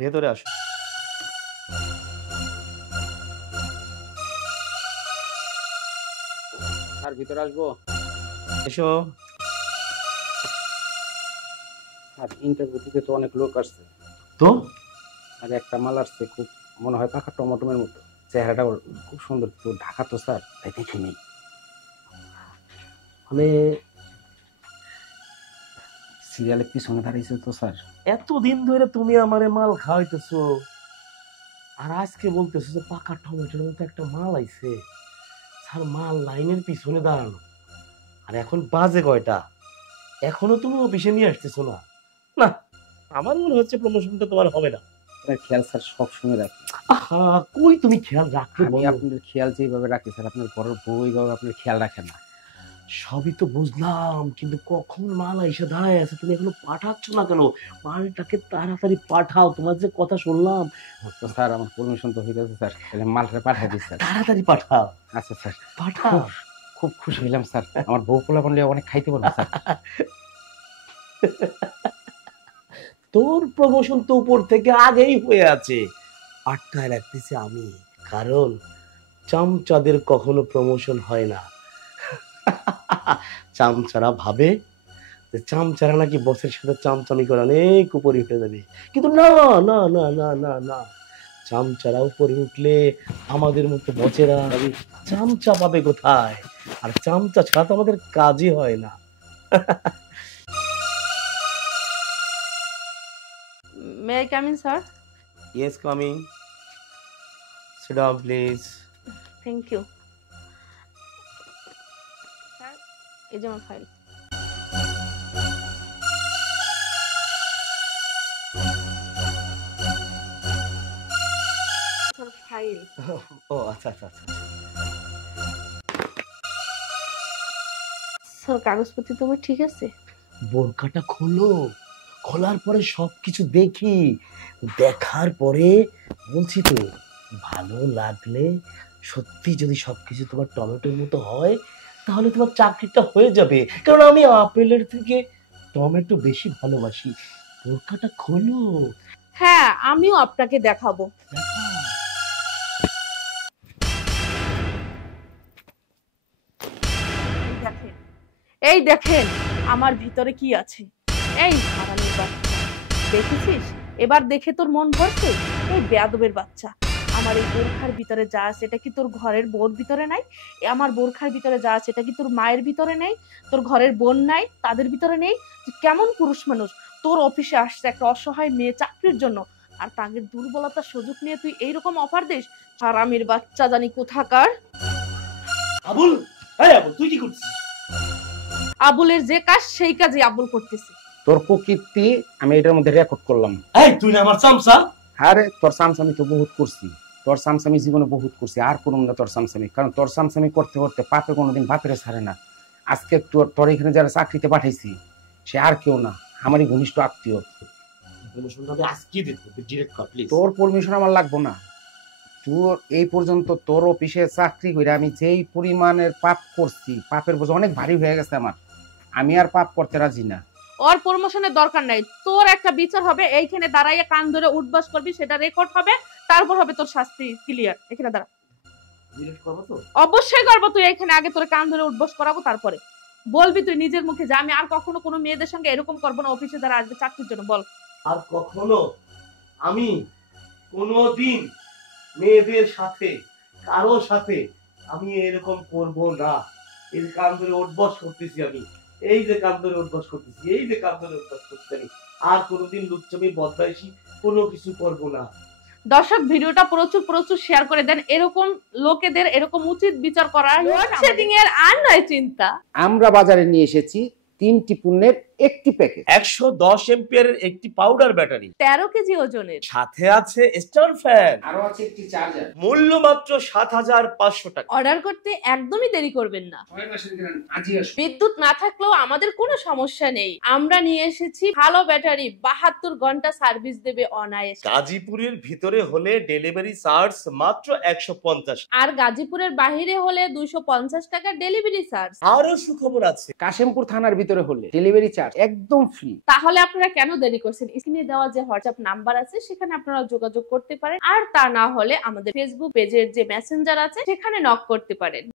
ভেতরে আসো। আর ভিতরে আসবো? এসো। আর ইন্টারভিউ দিতে তো অনেক লোক আসছে, তো আর একটা মাল আসছে খুব মনে হয় পাকা টমেটোমের মতো, চেহারাটা ওর খুব সুন্দর, তো ঢাকা তো স্যার তাই দেখিনি। মানে সিরিয়ালের পিছনে দাঁড়িয়েছে তো স্যার। এতদিন ধরে তুমি আমারে মাল খাওয়াইতেছো, আর আজকে বলতেছো যে পাকা টমেটোর মতো একটা মাল আইছে। স্যার মাল লাইনের পিছনে দাঁড়ানো, আর এখন বাজে কয়টা, এখনো তুমি অফিসে নিয়ে আসতেছো না? না, আমার মনে হচ্ছে প্রমোশনটা তোমার হবে না। আপনার খেয়াল স্যার সব সময় রাখি। আহা, কই তুমি খেয়াল রাখতে আমি বলো। আপনার খেয়াল যেভাবে রাখি স্যার, আপনার ঘরের বউ এইভাবে আপনার খেয়াল রাখে না। সবই তো বুঝলাম, কিন্তু কখন মাল এসে দাঁড়ায় আছে, তুমি এখনো পাঠাচ্ছ না কেন? মালটাকে তাড়াতাড়ি পাঠাও, তোমার যে কথা শুনলাম। তো স্যার আমার পারমিশন তো হয়ে গেছে স্যার, তাহলে মালটা পাঠিয়ে দিই স্যার। তাড়াতাড়ি পাঠাও। আচ্ছা স্যার, পাঠাও। খুব খুশি হইলাম স্যার, আমার বউ পোলা বললে অনেক খাইতে পারবো স্যার। তোর প্রমোশন তো উপর থেকে আগেই হয়ে আছে, আটকায় রাখতেছি আমি, কারণ চামচাদের কখনো প্রমোশন হয় না। চামচারা ভাবে যে চামচারা নাকি বসের সাথে চামচামি করে অনেক উপরে উঠে যাবে, কিন্তু না না না না না না, চামচারা উপরে উঠলে আমাদের মতো বসেরা চামচা পাবে কোথায়? আর চামচা ছাড়া তো আমাদের কাজই হয় না। May I come in, sir? Yes, coming. Sit down, please. Thank you. Sir, এই যে আমার ফাইল। Sir file. ও আচ্ছা আচ্ছা আচ্ছা। স্যার কাগজপত্র তোমার ঠিক আছে? বোরকাটা খোলো, খোলার পরে সবকিছু দেখি, দেখার পরে বলছি তো, ভালো লাগলে সত্যি যদি সবকিছু তোমার টমেটোর মতো হয়, তাহলে তোমার চাকরিটা হয়ে যাবে, কারণ আমি আপেলের থেকে টমেটো বেশি ভালোবাসি। বোরকাটা খোলো। হ্যাঁ, আমিও আপনাকে দেখাবো। দেখা। দেখেন, এই দেখেন আমার ভিতরে কি আছে। এই হারামির বাচ্চা, দেখেছিস? এবার দেখে তোর মন ভরছে? এই বেয়াদবের বাচ্চা, আমার এই বোরখার ভিতরে যা আছে এটা কি তোর ঘরের বোর ভিতরে নাই? আমার বোরখার ভিতরে যা আছে এটা কি তোর মায়ের ভিতরে নেই? তোর ঘরের বোন নাই, তাদের ভিতরে নেই? তুই কেমন পুরুষ মানুষ? তোর অফিসে আসছে একটা অসহায় মেয়ে চাকরির জন্য, আর তাদের দুর্বলতার সুযোগ নিয়ে তুই এইরকম অফার দিস? হারামির বাচ্চা জানি কোথাকার। আবুল, এই আবুল, তুই কি করছিস? আবুলের যে কাজ সেই কাজই আবুল করতেছে। তোর প্রকৃতি আমি এটার মধ্যে রেকর্ড করলাম। এই তুই না আমার চামচা? আরে তোর সামসামি তো বহুত করছি, তোর সামসামি জীবনে বহুত করছি, আর করুম না তোর সামসামি, কারণ তোর সামসামি করতে করতে পাপে কোনোদিন বাপের ছাড়ে না। আজকে তোর তোর এখানে যারা চাকরিতে পাঠাইছি সে আর কেউ না, আমারই ঘনিষ্ঠ আত্মীয়। প্রমোশনটা আমি আজকে দিতে ডিরেক্ট কর প্লিজ। তোর পারমিশন আমার লাগবো না। তোর এই পর্যন্ত তোর অফিসে চাকরি করে আমি যেই পরিমাণের পাপ করছি, পাপের বোঝা অনেক ভারী হয়ে গেছে আমার, আমি আর পাপ করতে রাজি না। ওর প্রমোশনের দরকার নাই, তোর একটা বিচার হবে, এইখানে দাঁড়াইয়া কান ধরে উঠবাস করবি, সেটা রেকর্ড হবে, তারপর হবে তোর শাস্তি ক্লিয়ার। এখানে দাঁড়া। ডিরেক্ট করব তো? অবশ্যই করবো, তুই এখানে আগে তোর কান ধরে উঠবাস করাবো, তারপরে বলবি তুই নিজের মুখে যে আমি আর কখনো কোনো মেয়েদের সঙ্গে এরকম করবো না, অফিসে যারা আসবে চাকরির জন্য। বল। আর কখনো আমি কোনোদিন মেয়েদের সাথে, কারো সাথে আমি এরকম করব না। এই যে কান ধরে উঠবস করতেছি আমি, এই যে কান ধরে উঠবস করতেছি, এই যে কান ধরে উঠবস করতেছি আমি, আর কোনোদিন লুচ্চামি বদমাইশি কোনো কিছু করব না। দর্শক ভিডিওটা প্রচুর প্রচুর শেয়ার করে দেন, এরকম লোকেদের এরকম উচিত বিচার করার লোডশেডিং এর আর নয় চিন্তা। আমরা বাজারে নিয়ে এসেছি 3টি পণ্যের একটি প্যাকেট, 110 এম্পিয়ারের একটি পাউডার ব্যাটারি, 13 কেজি ওজনের, সাথে আছে স্টার ফ্যান, আরো আছে একটি চার্জার, মূল্য মাত্র ৭৫০০ টাকা। অর্ডার করতে একদমই দেরি করবেন না। 6 মাসের গ্যারান্টি, আজই আসুন। বিদ্যুৎ না থাকলেও আমাদের কোনো সমস্যা নেই, আমরা নিয়ে এসেছি ভালো ব্যাটারি, 72 ঘন্টা সার্ভিস দেবে অনায়াসে। গাজীপুরের ভিতরে হলে ডেলিভারি চার্জ মাত্র ১৫০। আর গাজীপুরের বাইরে হলে 250 টাকা ডেলিভারি চার্জ। আরো সুখবর আছে, কাশিমপুর থানার ভিতরে হলে ডেলিভারি চার্জ একদম ফ্রি। তাহলে আপনারা কেন দেরি করছেন? স্ক্রিনে দেওয়া যে হোয়াটসঅ্যাপ নাম্বার আছে সেখানে আপনারা যোগাযোগ করতে পারেন, আর তা না হলে আমাদের ফেসবুক পেজের যে মেসেঞ্জার আছে সেখানে নক করতে পারেন।